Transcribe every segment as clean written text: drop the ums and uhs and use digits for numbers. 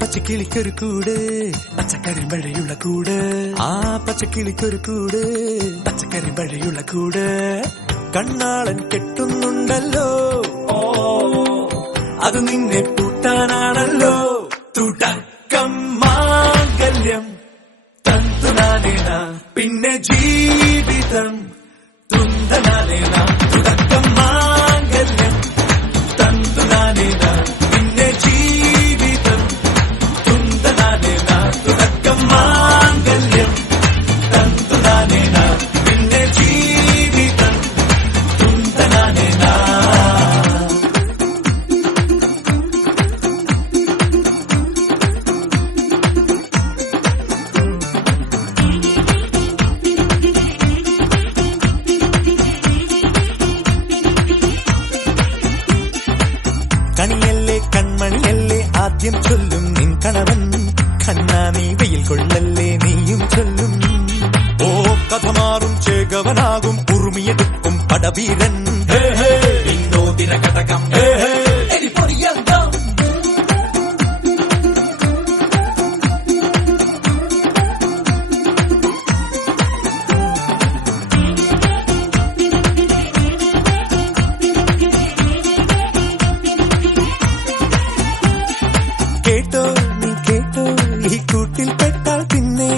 പച്ചക്കിളിക്കൊരു കൂട് പച്ചക്കറി മഴയുള്ള കൂട് ആ പച്ചക്കിളിക്കൊരു കൂട് പച്ചക്കറി മഴയുള്ള കൂട് കണ്ണാളൻ കെട്ടുന്നുണ്ടല്ലോ അത് നിന്നെ പൂട്ടാനാണല്ലോ തുടക്കം മാംഗല്യം തന്തുനാനേന പിന്നെ ജീവിതം തുന്തനാനേന തുടക്കം മാംഗല്യം തന്തുനാനേന പിന്നെ ജീവിതം തുന്തനാനേന തുടക്കം മാംഗല്യം തന്തുനാനേന പിന്നെ ജീവിതം തുന്തനാനേന. കണിയല്ലേ കൺമണിയല്ലേ ആദ്യം ചൊല്ലും നിൻ കണവൻ കണ്ണാ നീ വെയിൽ കൊള്ളല്ലേ നീയും ചൊല്ലും ഓ കഥ മാറും ചേകവനാകും ഉറുമിയെടുക്കും പടവീരൻ വിനോദിന കടകം കേട്ടോ നീ കേട്ടോ ഈ കൂട്ടിൽ പെട്ടാൽ പിന്നെ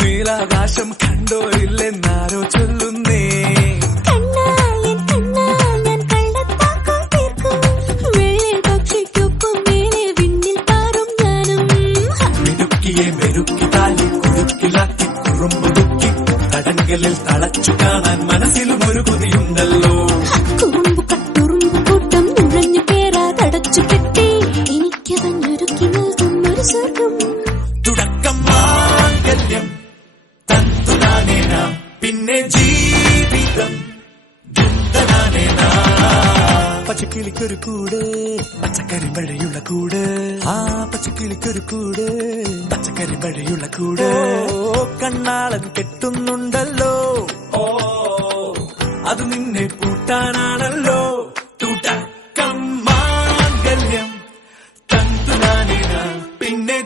നീലാകാശം കണ്ടോ ഇല്ലെന്നാരോ ചൊല്ലുന്നേ മെരുക്കിയെ മെരുക്കി താലി കുരുക്കിലാക്കി കുറുമ്പുതുക്കി തടങ്കലിൽ തളച്ചു കാണാൻ മനസ്സിലും ഒരു കൊതിയുണ്ടല്ലോ തുടക്കം മാംഗല്യം തന്തുനാനേന പിന്നെ ജീവിതം തുന്തനാനേന. പച്ചക്കിളിക്കൊരു കൂട് പച്ചക്കറി മഴയുള്ള കൂട് ആ പച്ചക്കിളിക്കൊരു കൂട് പച്ചക്കറി മഴയുള്ള കൂട് കണ്ണാളൻ കെട്ടുന്നുണ്ടല്ലോ അത് നിന്നെ പൂട്ടാനാണല്ലോ തുടക്കം മാംഗല്യം തന്തുനാനേന പിന്നെ